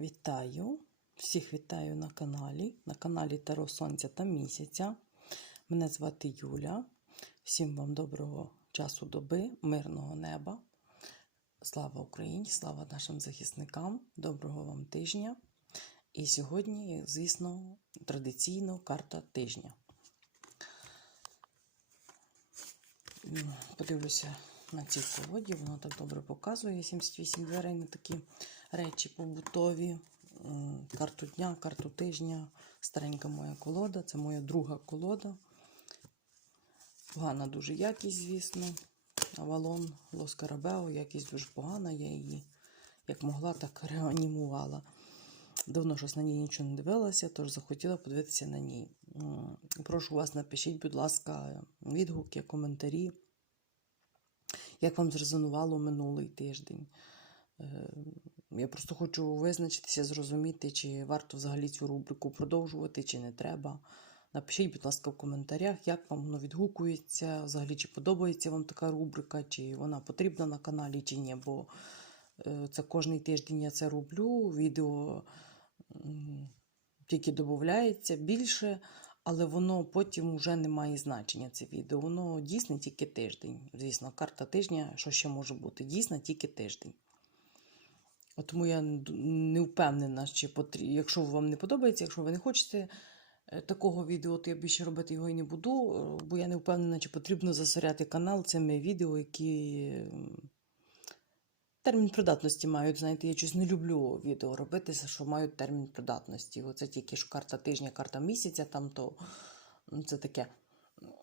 Вітаю! Всіх вітаю на каналі, на каналі Таро Сонця та Місяця. Мене звати Юля. Всім вам доброго часу доби, мирного неба. Слава Україні! Слава нашим захисникам! Доброго вам тижня! І сьогодні, звісно, традиційно карта тижня. Подивлюся на цій колоді, воно так добре показує. 78 дверей на такі речі побутові. Карту дня, карту тижня. Старенька моя колода. Це моя друга колода. Погана дуже якість, звісно. Авалон Лоскарабео, якість дуже погана. Я її як могла, так реанімувала. Давно щось на ній нічого не дивилася, тож захотіла подивитися на ній. Прошу вас, напишіть, будь ласка, відгуки, коментарі. Як вам зрезонувало минулий тиждень? Е, Я просто хочу визначитися, зрозуміти, чи варто взагалі цю рубрику продовжувати, чи не треба. Напишіть, будь ласка, в коментарях, як вам воно відгукується, взагалі, чи подобається вам така рубрика, чи вона потрібна на каналі, чи ні. Бо е, це кожний тиждень я це роблю. Відео тільки додається більше, але воно потім вже не має значення. Це відео. Воно дійсне тільки тиждень. Звісно, карта тижня, що ще може бути? Дійсна тільки тиждень. Тому я не впевнена, чи потрібно, якщо вам не подобається, якщо ви не хочете е, такого відео, то я більше робити його і не буду, е, бо я не впевнена, чи потрібно засоряти канал цими відео, які термін придатності мають. Знаєте, я щось не люблю відео робити, що мають термін придатності. Оце тільки що карта тижня, карта місяця, там то ну, це таке.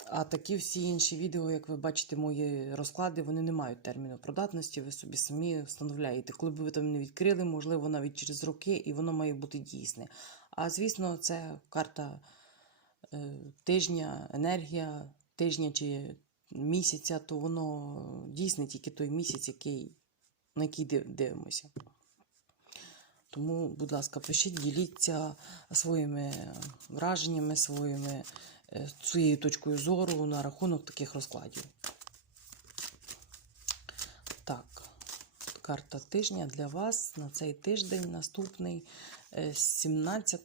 А такі всі інші відео, як ви бачите, мої розклади, вони не мають терміну придатності, ви собі самі встановляєте. Коли б ви там не відкрили, можливо, навіть через роки, і воно має бути дійсне. А звісно, це карта е, тижня, енергія тижня чи місяця, то воно дійсне тільки той місяць, який, на який дивимося. Тому, будь ласка, пишіть, діліться своїми враженнями, своїми, е, своєю точкою зору на рахунок таких розкладів. Так, карта тижня для вас на цей тиждень наступний е, з 17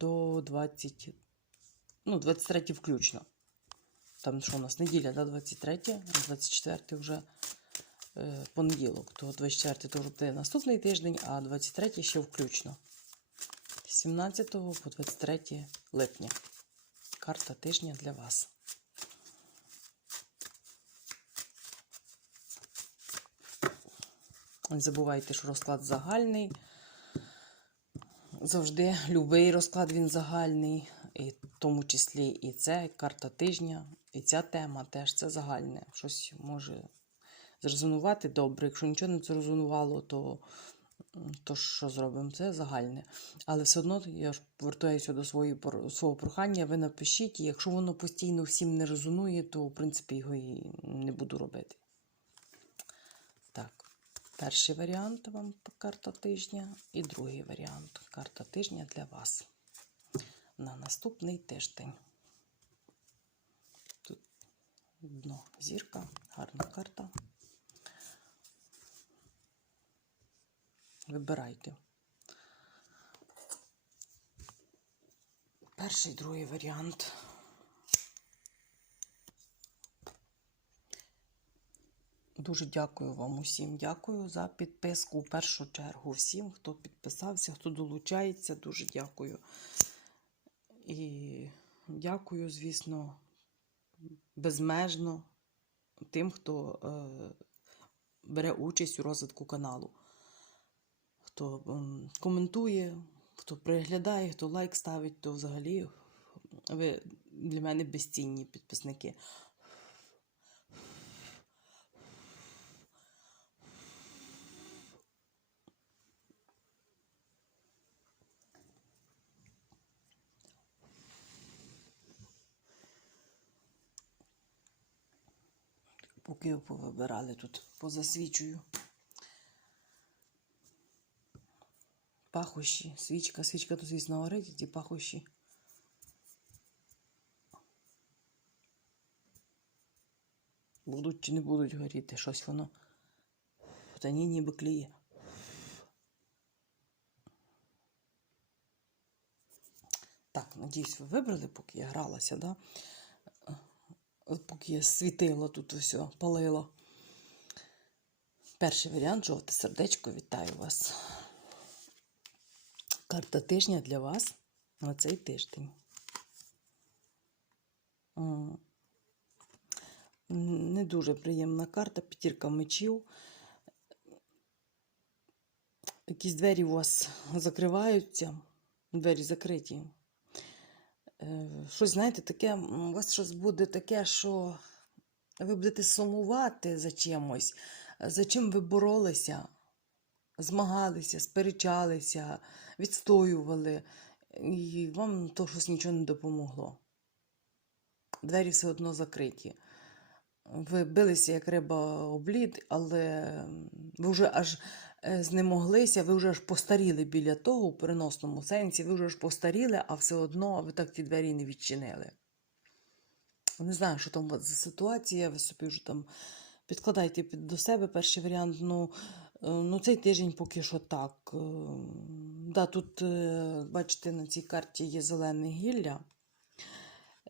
до 20, ну, 23 включно. Там що у нас неділя, да, 23, а 24 вже е, понеділок. То 24 то вже буде наступний тиждень, а 23 ще включно. З 17 по 23 липня. Карта тижня для вас. Не забувайте, що розклад загальний. Завжди будь-який розклад він загальний, і в тому числі і це карта тижня, і ця тема теж це загальне. Щось може зрезонувати добре. Якщо нічого не зрезонувало, то, то що зробимо? Це загальне. Але все одно я ж повертаюся до своєї, пор- свого прохання, ви напишіть, і якщо воно постійно всім не резонує, то в принципі його і не буду робити. Так. Перший варіант вам карта тижня, і другий варіант карта тижня для вас на наступний тиждень. Тут дно зірка, гарна карта. Вибирайте. Перший, другий варіант. Дуже дякую вам усім. Дякую за підписку. У першу чергу всім, хто підписався, хто долучається. Дуже дякую. І дякую, звісно, безмежно тим, хто е, бере участь у розвитку каналу. Хто ем, коментує, хто переглядає, хто лайк ставить, то взагалі ви для мене безцінні підписники. Поки повибирали тут, позасвічую. Пахощі, свічка, свічка тут, звісно, горить, ті пахощі. Будуть чи не будуть горіти, щось воно. Та ні, ніби кліє. Так, надіюсь, ви вибрали, поки я гралася, да? Поки я світила тут все, палила. Перший варіант жовте сердечко. Вітаю вас. Карта тижня для вас на цей тиждень. Не дуже приємна карта, п'ятірка мечів. Якісь двері у вас закриваються, двері закриті. Е, Щось, знаєте, таке, у вас щось буде таке, що ви будете сумувати за чимось, за чим ви боролися, змагалися, сперечалися, відстоювали, і вам то щось нічого не допомогло. Двері все одно закриті. Ви билися як риба об лід, але ви вже аж е, знемоглися, ви вже аж постаріли біля того у переносному сенсі, ви вже аж постаріли, а все одно ви так ті двері не відчинили. Не знаю, що там у вас за ситуація, ви собі вже там підкладайте під до себе перший варіант. Ну, ну цей тиждень поки що так. Е, Да, тут, е, бачите, на цій карті є зелене гілля.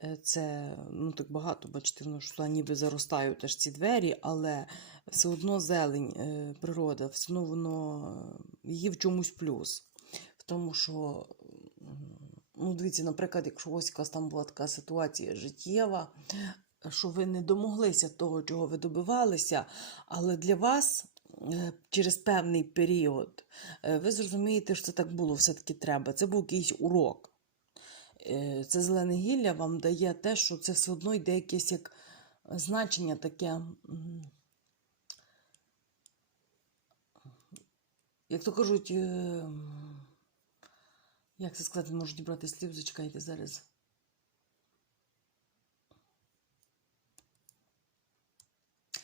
Е, Це ну так багато, бачите, воно що ніби заростають теж ці двері, але все одно зелень, е, природа, все одно воно е, її в чомусь плюс. В тому, що, ну, дивіться, наприклад, якщо ось якась там була така ситуація життєва, що ви не домоглися того, чого ви добивалися, але для вас е, через певний період е, ви зрозумієте, що це так було, все-таки треба. Це був якийсь урок. Е, Це зелене гілля вам дає те, що це все одно йде якесь як значення таке. Як то кажуть, е, як це сказати, не можу дібрати слів, зачекайте зараз.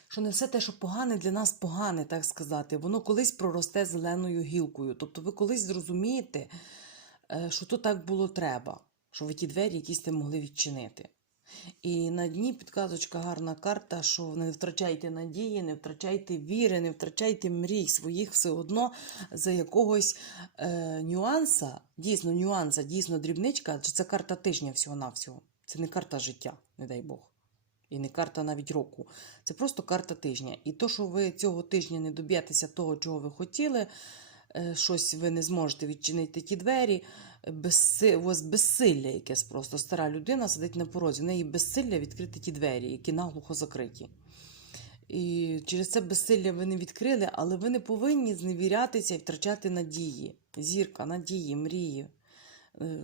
Що не все те, що погане для нас погане, так сказати, воно колись проросте зеленою гілкою. Тобто ви колись зрозумієте, е, що то так було треба, що ви ті двері якісь не могли відчинити. І на дні підказочка гарна карта, що не втрачайте надії, не втрачайте віри, не втрачайте мрій своїх все одно за якогось е, нюанса, дійсно нюанса, дійсно дрібничка, адже це карта тижня всього-навсього. Це не карта життя, не дай Бог. І не карта навіть року. Це просто карта тижня. І то, що ви цього тижня не доб'єтеся того, чого ви хотіли, е, щось ви не зможете відчинити ті двері, безси... у вас безсилля якесь просто. Стара людина сидить на порозі, в неї безсилля відкрити ті двері, які наглухо закриті. І через це безсилля ви не відкрили, але ви не повинні зневірятися і втрачати надії. Зірка, надії, мрії е,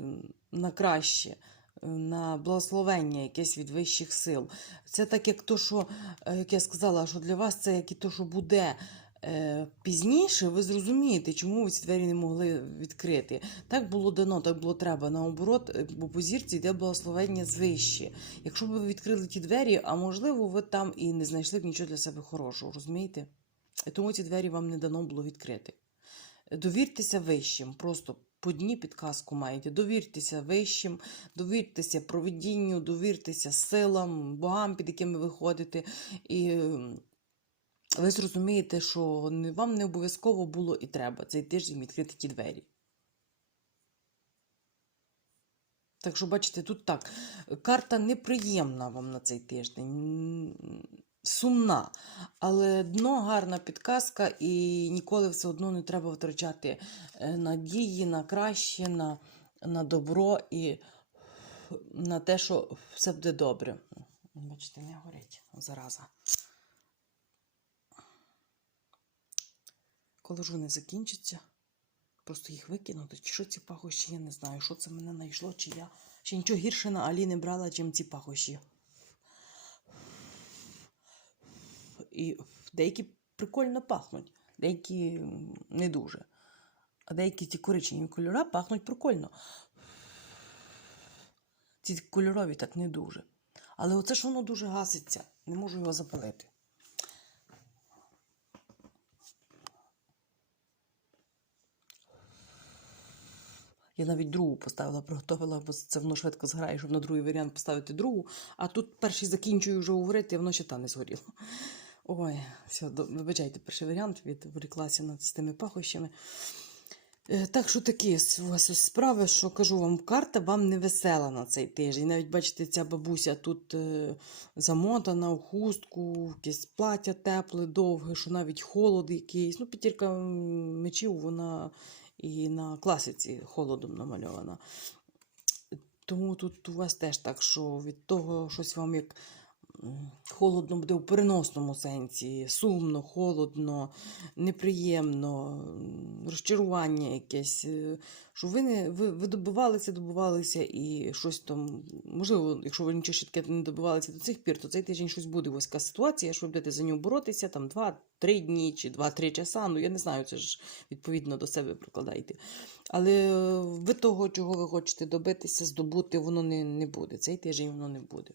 на краще, е, на благословення якесь від вищих сил. Це так, як то, що, е, як я сказала, що для вас це як і то, що буде е, пізніше, ви зрозумієте, чому ви ці двері не могли відкрити. Так було дано, так було треба. Наоборот, е, бо по зірці йде благословення звище. Якщо б ви відкрили ті двері, а можливо, ви там і не знайшли б нічого для себе хорошого, розумієте? Тому ці двері вам не дано було відкрити. Довіртеся вищим, просто по дні підказку маєте. Довіртеся вищим, довіртеся провидінню, довіртеся силам, богам, під якими ви ходите. І ви зрозумієте, що вам не обов'язково було і треба цей тиждень відкрити ті двері. Так що, бачите, тут так. Карта неприємна вам на цей тиждень, сумна, але дно гарна підказка, і ніколи все одно не треба втрачати е, надії на краще, на, на добро і на те, що все буде добре. Бачите, не горить зараза. Коли ж вони закінчаться, просто їх викинути. Чи що ці пахощі, я не знаю, що це мене знайшло, чи я ще нічого гірше на Алі не брала, чим ці пахощі. І деякі прикольно пахнуть, деякі не дуже. А деякі ті коричневі кольори пахнуть прикольно. Ці кольорові так не дуже. Але оце ж воно дуже гаситься. Не можу його запалити. Я навіть другу поставила, приготувала, бо це воно швидко зграє, щоб на другий варіант поставити другу. А тут перший закінчую вже говорити, і воно ще та не згоріло. Ой, все, вибачайте, перший варіант відволіклася над тими пахощами. Е, Так що такі у вас справи, що кажу вам, карта вам не весела на цей тиждень. Навіть бачите, ця бабуся тут е, замотана в хустку, якесь плаття тепле, довге, що навіть холод якийсь. Ну, п'ятірка мечів, вона і на класиці холодом намальована. Тому тут у вас теж так, що від того щось вам як холодно буде в переносному сенсі, сумно, холодно, неприємно, розчарування якесь. е, Що ви не ви, ви добивалися, добивалися і щось там, можливо, якщо ви нічого ще таке не добивалися до цих пір, то цей тиждень щось буде ось така ситуація, що ви будете за нього боротися там 2-3 дні чи 2-3 часа. Ну я не знаю, це ж відповідно до себе прикладайте. Але е, ви того, чого ви хочете добитися, здобути, воно не, не буде. Цей тиждень воно не буде.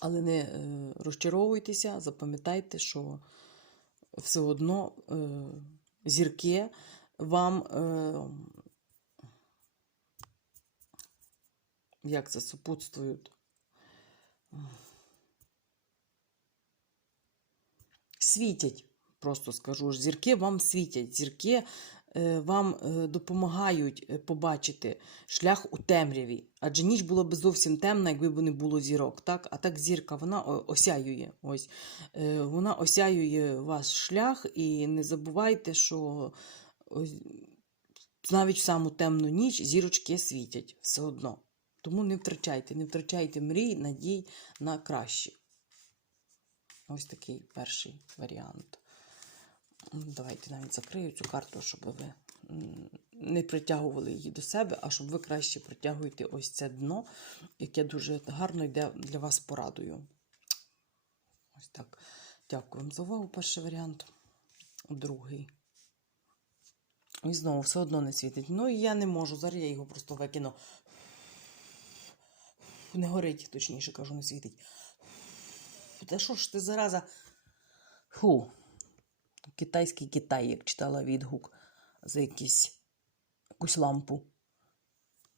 Але не е, розчаровуйтеся, запам'ятайте, що все одно е, зірки вам е, як це супутствують. Світять, просто скажу зірки вам світять, зірки вам е, допомагають е, побачити шлях у темряві. Адже ніч була б зовсім темна, якби не було зірок. Так? А так зірка вона осяює. Ось. Е, Вона осяює ваш шлях, і не забувайте, що ось, навіть в саму темну ніч зірочки світять все одно. Тому не втрачайте, не втрачайте мрій, надій на краще. Ось такий перший варіант. М, Давайте навіть закрию цю карту, щоб ви не притягували її до себе, а щоб ви краще притягуєте ось це дно, яке дуже гарно йде для вас порадою. Ось так. Дякую вам за увагу. Перший варіант. Другий. І знову все одно не світить. Ну і я не можу. Зараз я його просто викину. Не горить, точніше кажу, не світить. Та що ж ти зараза? Фу. Китайський Китай, як читала відгук за якісь, якусь лампу.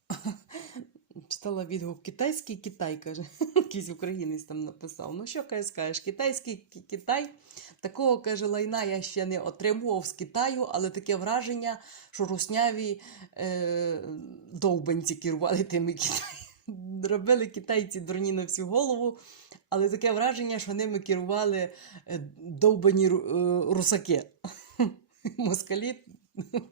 Читала відгук Китайський Китай, каже. Якийсь українець там написав. Ну, що каже, скажеш, китайський Китай. Такого, каже, лайна я ще не отримував з Китаю, але таке враження, що русняві е, довбанці керували тими Китаями. Робили китайці дурні на всю голову, але таке враження, що ними керували е, довбані е, русаки. Москалі.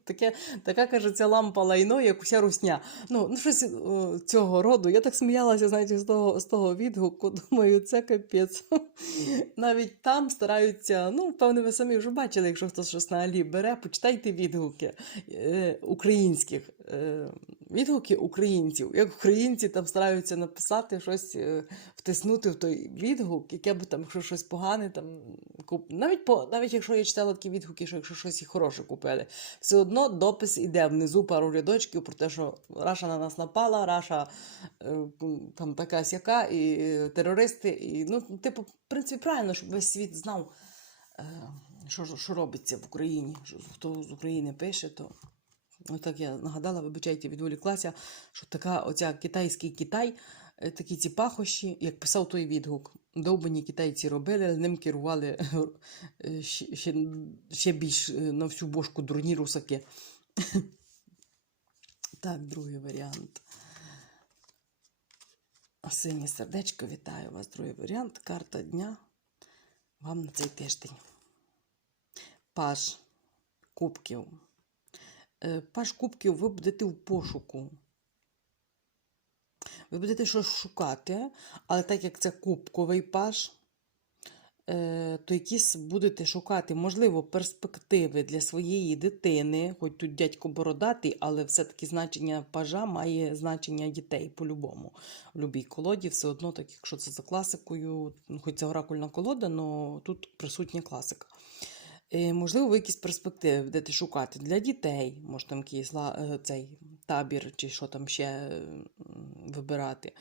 Таке, така каже, ця лампа лайно, як уся русня. Ну, ну щось о, цього роду. Я так сміялася, знаєте, з того, з того відгуку. Думаю, це капець. Навіть там стараються, ну, певне, ви самі вже бачили, якщо хтось щось на Алі бере, почитайте відгуки е, українських. Е, відгуки українців. Як українці там стараються написати щось, е, втиснути в той відгук, яке би там, якщо щось погане, там куп... навіть по навіть якщо я читала такі відгуки, що якщо щось і хороше купили, все одно допис іде внизу пару рядочків про те, що Раша на нас напала, Раша е, там така сяка, і е, терористи, і ну, типу, в принципі, правильно, щоб весь світ знав, е, що, що робиться в Україні. Хто з України пише, то. Так я нагадала, вибачайте, відволіклася, що така оця китайський Китай, такі ці пахощі, як писав той відгук. Довбані китайці робили, ним керували е, ще, ще, ще більш е, на всю бошку дурні русаки. Так, другий варіант. Синє сердечко, вітаю вас. Другий варіант. Карта дня вам на цей тиждень. Паж кубків. Е, Паж кубків ви будете в пошуку. Ви будете щось шукати, але так як це кубковий паж, е, то якісь будете шукати, можливо, перспективи для своєї дитини, хоч тут дядько бородатий, але все-таки значення пажа має значення дітей по-любому. В будь-якій колоді все одно, так якщо це за класикою, ну, хоч це оракульна колода, але тут присутня класика. Е, Можливо, ви якісь перспективи будете шукати для дітей, може там якийсь е, цей табір, чи що там ще вибирати,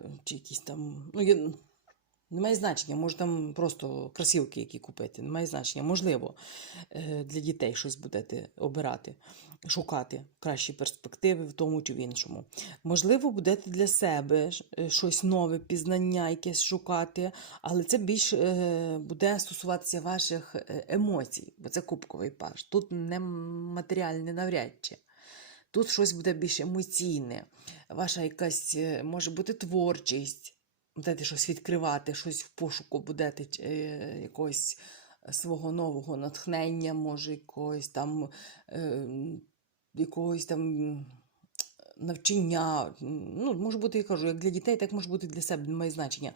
Е, чи якісь там. Ну. Немає значення, може там просто красівки, які купити. Немає значення. Можливо, е, для дітей щось будете обирати, шукати кращі перспективи в тому чи в іншому. Можливо, будете для себе е, щось нове, пізнання якесь шукати, але це більш е, буде стосуватися ваших емоцій, бо це кубковий паш. Тут не матеріальне навряд чи. Тут щось буде більш емоційне. Ваша якась може бути творчість будете щось відкривати, щось в пошуку будете якогось свого нового натхнення, може, якогось там, е, якогось там навчання. Ну, може бути, я кажу, як для дітей, так може бути для себе, немає значення.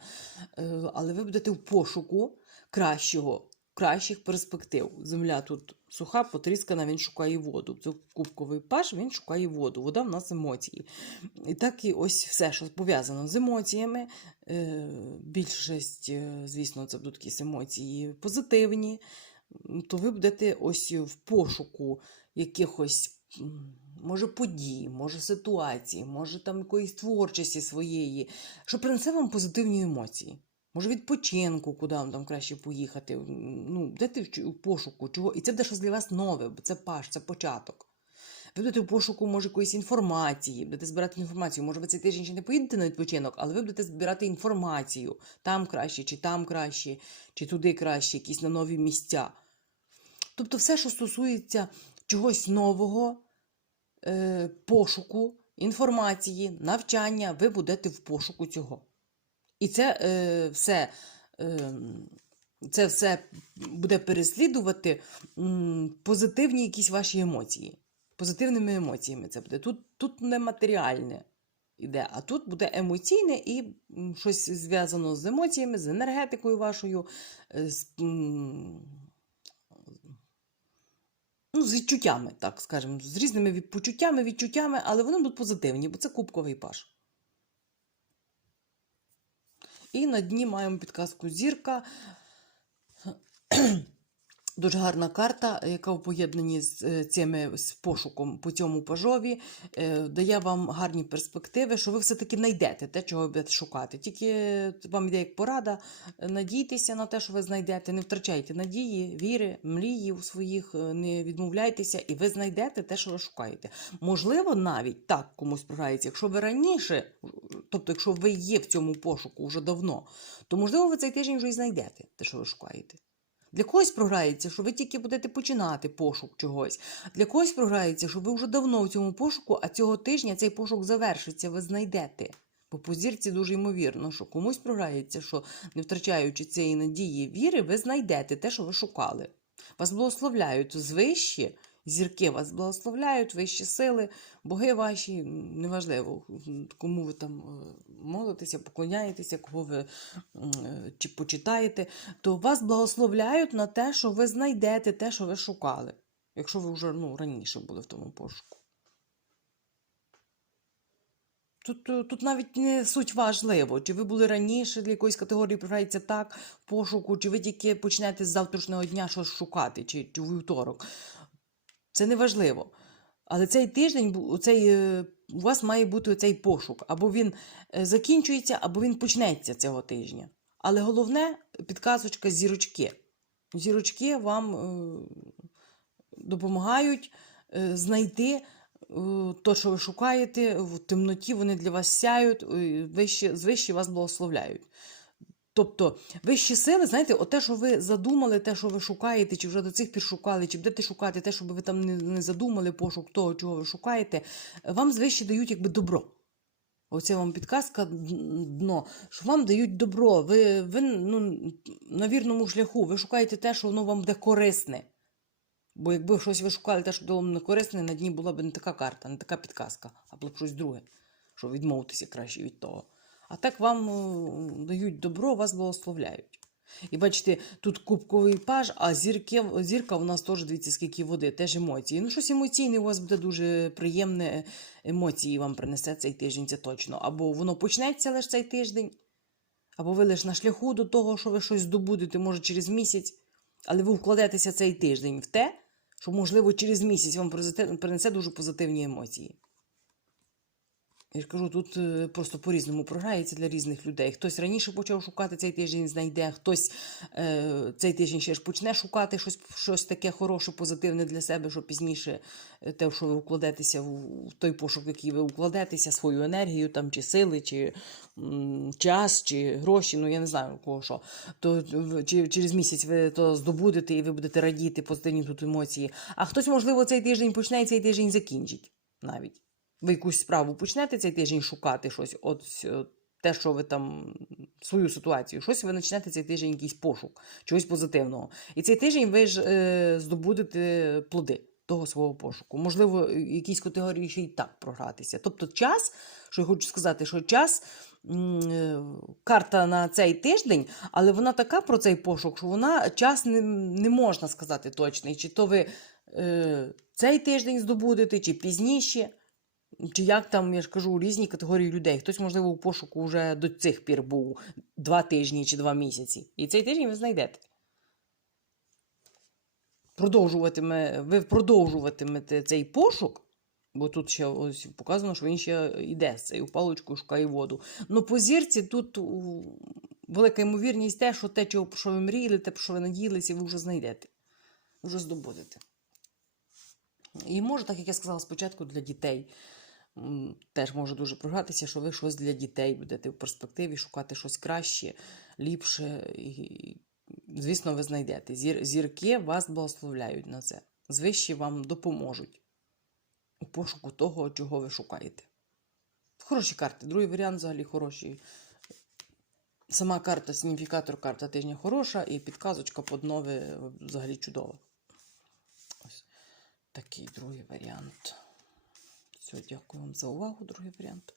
Е, але ви будете в пошуку кращого. Кращих перспектив. Земля тут суха, потріскана, він шукає воду. Це кубковий паш, він шукає воду. Вода в нас емоції. І так і ось все, що пов'язано з емоціями. Е, більшість, е, звісно, це будуть якісь емоції позитивні, то ви будете ось в пошуку якихось, може, подій, може, ситуації, може там якоїсь творчості своєї, що принесе вам позитивні емоції. Може, відпочинку, куди вам там краще поїхати. Ну, будете в в пошуку чого. І це буде щось для вас нове, бо це паш, це початок. Ви будете в пошуку, може, якоїсь інформації, будете збирати інформацію. Може, ви цей тиждень ще не поїдете на відпочинок, але ви будете збирати інформацію. Там краще, чи там краще, чи туди краще, якісь на нові місця. Тобто, все, що стосується чогось нового, е, пошуку, інформації, навчання, ви будете в пошуку цього. І це е, все. Е, це все буде переслідувати позитивні якісь ваші емоції. Позитивними емоціями це буде. Тут, тут не матеріальне іде, а тут буде емоційне і щось зв'язано з емоціями, з енергетикою вашою, е, з, ну, з відчуттями, так скажемо, з різними почуттями, відчуттями, але вони будуть позитивні, бо це кубковий паш. І на дні маємо підказку зірка. Дуже гарна карта, яка в поєднанні з е, цими з пошуком по цьому пажові е, дає вам гарні перспективи, що ви все-таки знайдете те, чого будете шукати. Тільки вам йде як порада, е, надійтеся на те, що ви знайдете, не втрачайте надії, віри, мрії у своїх, не відмовляйтеся, і ви знайдете те, що ви шукаєте. Можливо, навіть так комусь програється, якщо ви раніше, тобто, якщо ви є в цьому пошуку вже давно, то можливо ви цей тиждень вже і знайдете те, що ви шукаєте. Для когось програється, що ви тільки будете починати пошук чогось. Для когось програється, що ви вже давно в цьому пошуку, а цього тижня цей пошук завершиться, ви знайдете. Бо по зірці дуже ймовірно, що комусь програється, що не втрачаючи цієї надії віри, ви знайдете те, що ви шукали. Вас благословляють звищі, зірки вас благословляють, вищі сили, боги ваші, неважливо, кому ви там е, молитеся, поклоняєтеся, кого ви е, чи почитаєте, то вас благословляють на те, що ви знайдете те, що ви шукали, якщо ви вже ну, раніше були в тому пошуку. Тут, е, тут навіть не суть важливо, чи ви були раніше для якоїсь категорії програється так пошуку, чи ви тільки почнете з завтрашнього дня щось шукати, чи, чи вівторок. Це не важливо. Але цей тиждень бу- цей, е, у вас має бути цей пошук. Або він е, закінчується, або він почнеться цього тижня. Але головне підказочка зірочки. Зірочки вам е, допомагають знайти то, що ви шукаєте. В темноті вони для вас сяють, вище, звище вас благословляють. Тобто, вищі сили, знаєте, те, що ви задумали, те, що ви шукаєте, чи вже до цих пір шукали, чи будете шукати те, що ви там не, задумали, пошук того, чого ви шукаєте, вам звище дають якби добро. Оце вам підказка дно, що вам дають добро. Ви, ви ну, на вірному шляху, ви шукаєте те, що воно вам буде корисне. Бо якби щось ви шукали, те, що вам не корисне, на дні була б не така карта, не така підказка, а було б щось друге, що відмовитися краще від того. А так вам е, дають добро, вас благословляють. І бачите, тут кубковий паж, а зірки, зірка у нас теж, дивіться, скільки води, теж емоції. Ну, щось емоційне у вас буде дуже приємне, емоції вам принесе цей тиждень, це точно. Або воно почнеться лише цей тиждень, або ви лише на шляху до того, що ви щось здобудете, може, через місяць, але ви вкладетеся цей тиждень в те, що, можливо, через місяць вам принесе дуже позитивні емоції. Я ж кажу, тут е, просто по-різному програється для різних людей. Хтось раніше почав шукати цей тиждень, знайде, хтось е, цей тиждень ще ж почне шукати щось, щось таке хороше, позитивне для себе, що пізніше е, те, що ви укладетеся в, той пошук, який ви укладетеся, свою енергію, там, чи сили, чи м, час, чи гроші, ну я не знаю кого що. То чи, через місяць ви то здобудете і ви будете радіти, позитивні тут емоції. А хтось, можливо, цей тиждень почне і цей тиждень закінчить навіть ви якусь справу почнете цей тиждень шукати щось, от е, те, що ви там, свою ситуацію, щось ви почнете цей тиждень якийсь пошук, чогось позитивного. І цей тиждень ви ж е, здобудете плоди того свого пошуку. Можливо, якісь категорії ще й так програтися. Тобто час, що я хочу сказати, що час. е, Карта на цей тиждень, але вона така про цей пошук, що вона час не, не можна сказати точний, чи то ви е, цей тиждень здобудете, чи пізніше. Чи як там, я ж кажу, різні категорії людей. Хтось, можливо, у пошуку вже до цих пір був два тижні чи два місяці. І цей тиждень ви знайдете. Продовжуватиме, ви продовжуватимете цей пошук, бо тут ще ось показано, що він ще йде з цією паличкою, шукає воду. Ну, по зірці тут велика ймовірність те, що те, чого, що ви мріяли, те, що ви надіялися, ви вже знайдете. Вже здобудете. І може, так як я сказала спочатку, для дітей теж може дуже програтися, що ви щось для дітей будете в перспективі шукати щось краще, ліпше. І, звісно, ви знайдете. Зір, зірки вас благословляють на це. Звищі вам допоможуть у пошуку того, чого ви шукаєте. Хороші карти. Другий варіант взагалі хороший. Сама карта, сигніфікатор карта тижня хороша, і підказочка под нове взагалі чудова. Ось такий другий варіант. Все, дякую вам за увагу, другий варіант.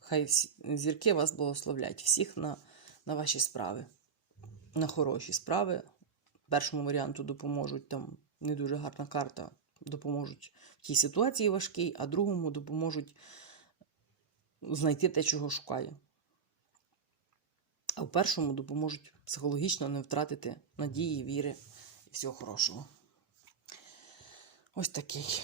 Хай зірки вас благословлять всіх на, на ваші справи, на хороші справи. Першому варіанту допоможуть там не дуже гарна карта, допоможуть в тій ситуації важкій, а другому допоможуть знайти те, чого шукає. А в першому допоможуть психологічно не втратити надії, віри і всього хорошого. Ось такий,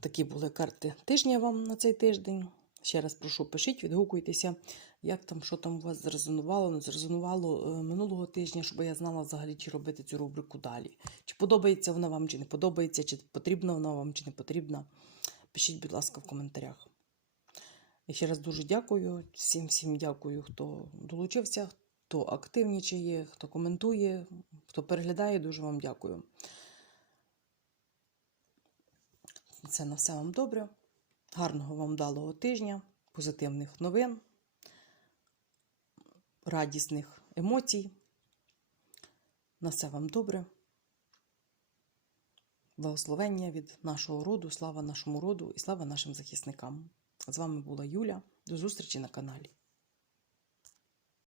такі були карти тижня вам на цей тиждень. Ще раз прошу, пишіть, відгукуйтеся, як там, що там у вас зрезонувало, не зрезонувало е, минулого тижня, щоб я знала взагалі, чи робити цю рубрику далі. Чи подобається вона вам, чи не подобається, чи потрібна вона вам, чи не потрібна. Пишіть, будь ласка, в коментарях. Я ще раз дуже дякую. Всім всім дякую, хто долучився, хто активнічає, хто коментує, хто переглядає. Дуже вам дякую. Це на все вам добре. Гарного вам далого тижня, позитивних новин, радісних емоцій. На все вам добре. Благословення від нашого роду, слава нашому роду і слава нашим захисникам. З вами була Юля. До зустрічі на каналі.